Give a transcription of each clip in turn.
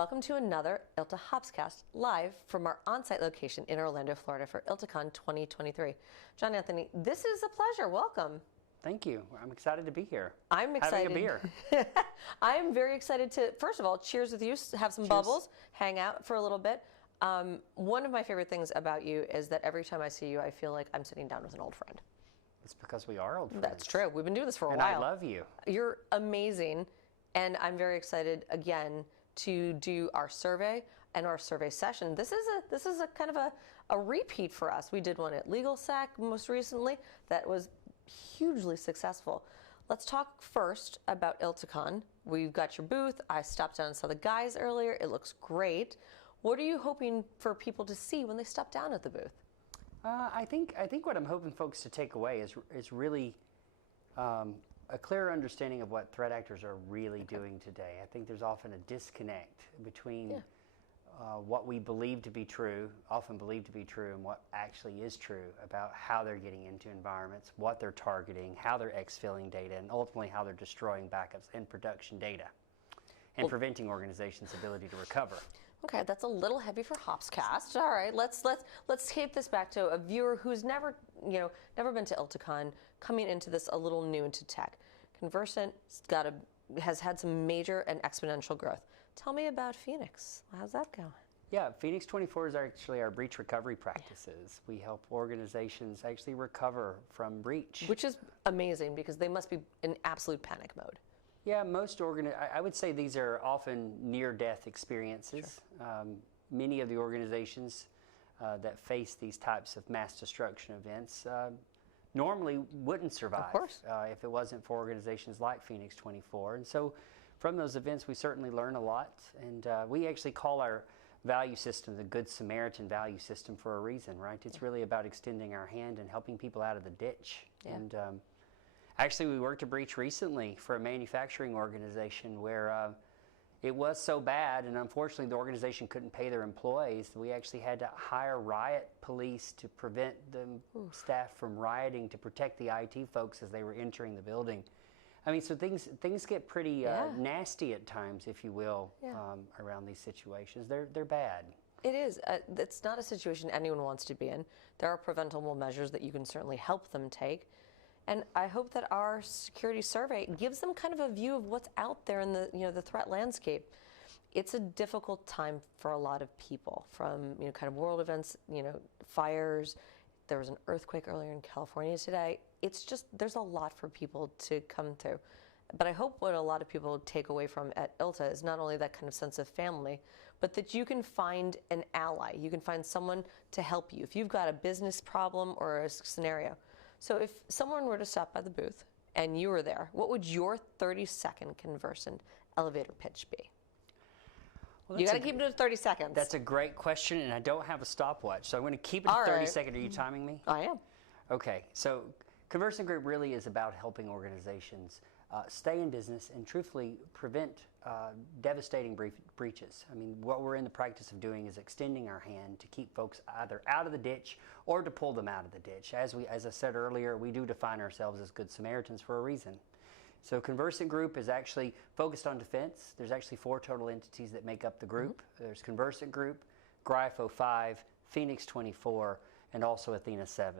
Welcome to another ILTA HOPSCAST live from our on-site location in Orlando, Florida for ILTACON 2023. John Anthony, this is a pleasure. Welcome. Thank you. I'm excited to be here. I'm excited. Having a beer. I'm very excited to, first of all, cheers with you, have some bubbles, hang out for a little bit. One of my favorite things about you is that every time I see you, I feel like I'm sitting down with an old friend. It's because we are old friends. That's true. We've been doing this for a while. And I love you. You're amazing. And I'm very excited, again, to do our survey and our survey session. This is a kind of a repeat for us. We did one at LegalSec most recently that was hugely successful. Let's talk first about ILTACON. We've got your booth. I stopped down and saw the guys earlier. It looks great. What are you hoping for people to see when they stop down at the booth? I think what I'm hoping folks to take away is really a clearer understanding of what threat actors are really doing today. I think there's often a disconnect between what we believe to be true, often believe to be true, and what actually is true about how they're getting into environments, what they're targeting, how they're exfilling data, and ultimately how they're destroying backups and production data, and preventing organizations' ability to recover. Okay, that's a little heavy for HOPSCAST. All right, let's tape this back to a viewer who's never been to ILTACON, coming into this a little new into tech. Conversant has had some major and exponential growth. Tell me about Phoenix. How's that going? Yeah, Phoenix 24 is actually our breach recovery practices. We help organizations actually recover from breach. Which is amazing because they must be in absolute panic mode. Yeah, I would say these are often near-death experiences. Sure. Many of the organizations that face these types of mass destruction events normally wouldn't survive if it wasn't for organizations like Phoenix 24. And so from those events, we certainly learn a lot. And we actually call our value system the Good Samaritan value system for a reason, right? It's really about extending our hand and helping people out of the ditch. Yeah. And actually, we worked a breach recently for a manufacturing organization where it was so bad, and unfortunately the organization couldn't pay their employees. We actually had to hire riot police to prevent the staff from rioting, to protect the IT folks as they were entering the building. I mean, so things get pretty nasty at times, if you will, around these situations. They're bad. It is. It's not a situation anyone wants to be in. There are preventable measures that you can certainly help them take. And I hope that our security survey gives them kind of a view of what's out there in the threat landscape. It's a difficult time for a lot of people, from kind of world events, fires. There was an earthquake earlier in California today. It's just, there's a lot for people to come through. But I hope what a lot of people take away from at ILTA is not only that kind of sense of family, but that you can find an ally. You can find someone to help you if you've got a business problem or a scenario. So if someone were to stop by the booth and you were there, what would your 30-second Conversant elevator pitch be? Well, you got to keep it to 30 seconds. That's a great question, and I don't have a stopwatch, so I'm going to keep it to 30 seconds. Are you timing me? I am. Okay, so Conversant Group really is about helping organizations stay in business and truthfully prevent devastating breaches. I mean, what we're in the practice of doing is extending our hand to keep folks either out of the ditch or to pull them out of the ditch. As I said earlier, we do define ourselves as Good Samaritans for a reason. So Conversant Group is actually focused on defense. There's actually 4 total entities that make up the group. There's Conversant Group, Grypho 5, Phoenix 24, and also Athena 7.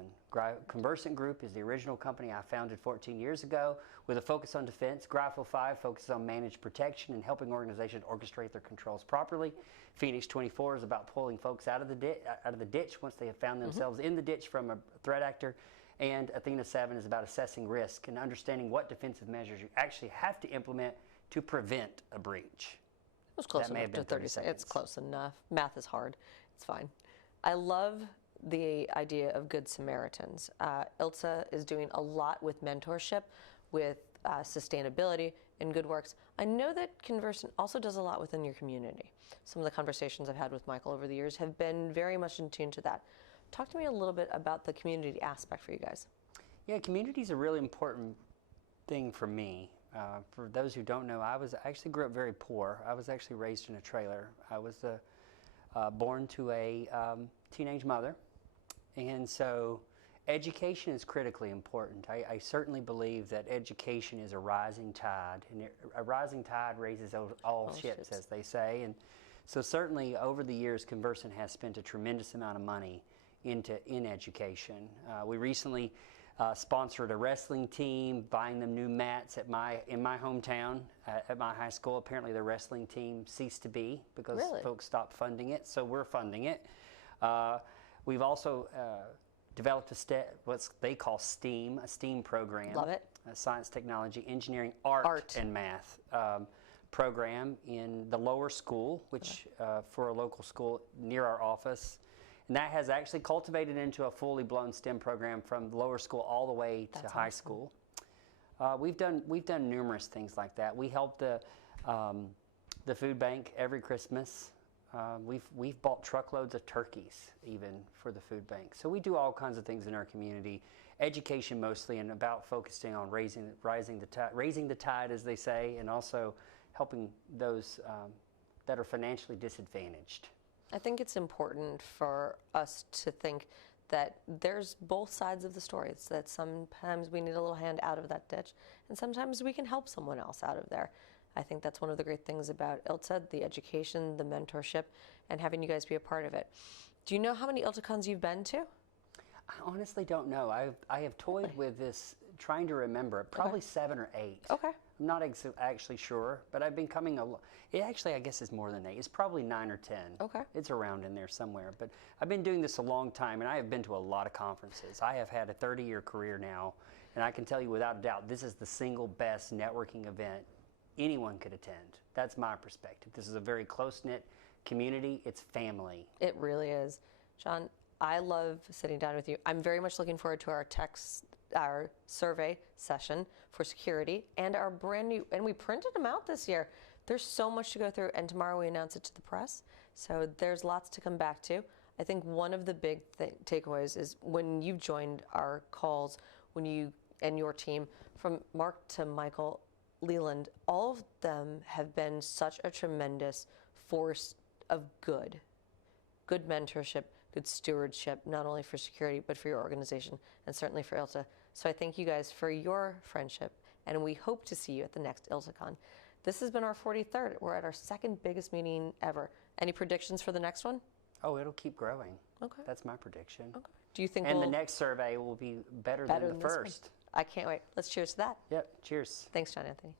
Conversant Group is the original company I founded 14 years ago with a focus on defense. Grypho 5 focuses on managed protection and helping organizations orchestrate their controls properly. Phoenix 24 is about pulling folks out of the ditch once they have found themselves in the ditch from a threat actor. And Athena 7 is about assessing risk and understanding what defensive measures you actually have to implement to prevent a breach. It was close enough to 30 seconds. It's close enough. Math is hard. It's fine. I love the idea of Good Samaritans. ILTA is doing a lot with mentorship, with sustainability and good works. I know that Conversant also does a lot within your community. Some of the conversations I've had with Michael over the years have been very much in tune to that. Talk to me a little bit about the community aspect for you guys. Yeah, community is a really important thing for me. For those who don't know, I actually grew up very poor. I was actually raised in a trailer. I was born to a teenage mother. And so education is critically important. I certainly believe that education is a rising tide, and a rising tide raises all ships, as they say. And So certainly over the years, Conversant has spent a tremendous amount of money in education. We recently sponsored a wrestling team, buying them new mats in my hometown at my high school. Apparently the wrestling team ceased to be because Really? folks stopped funding it, so we're funding it. We've also developed what they call STEAM, a STEAM program. Love it. Science, technology, engineering, art. And math program in the lower school, which for a local school near our office. And that has actually cultivated into a fully blown STEM program from lower school all the way to high school. We've done numerous things like that. We help the food bank every Christmas. We've bought truckloads of turkeys even for the food bank. So we do all kinds of things in our community. Education mostly, and about focusing on raising the tide, as they say, and also helping those that are financially disadvantaged. I think it's important for us to think that there's both sides of the story. It's that sometimes we need a little hand out of that ditch, and sometimes we can help someone else out of there. I think that's one of the great things about ILTA, the education, the mentorship, and having you guys be a part of it. Do you know how many ILTACONs you've been to? I honestly don't know. I have toyed with this, trying to remember. Probably 7 or 8. Okay. I'm not actually sure, but I've been coming a lot. It actually, I guess, is more than 8. It's probably 9 or 10. Okay. It's around in there somewhere. But I've been doing this a long time, and I have been to a lot of conferences. I have had a 30-year career now, and I can tell you without a doubt, this is the single best networking event anyone could attend. That's my perspective. This is a very close-knit community. It's family. It really is. John, I love sitting down with you. I'm very much looking forward to our survey session for security and our brand new, and we printed them out this year. There's so much to go through, and tomorrow we announce it to the press. So there's lots to come back to. I think one of the big takeaways is when you joined our calls, when you and your team, from Mark to Michael Leland, all of them have been such a tremendous force of good mentorship, good stewardship, not only for security, but for your organization, and certainly for ILTA. So I thank you guys for your friendship, and we hope to see you at the next ILTACON. This has been our 43rd. We're at our second biggest meeting ever. Any predictions for the next one? Oh, it'll keep growing. Okay. That's my prediction. Okay. Do you think the next survey will be better than the first. I can't wait. Let's cheers to that. Yep. Cheers. Thanks, John Anthony.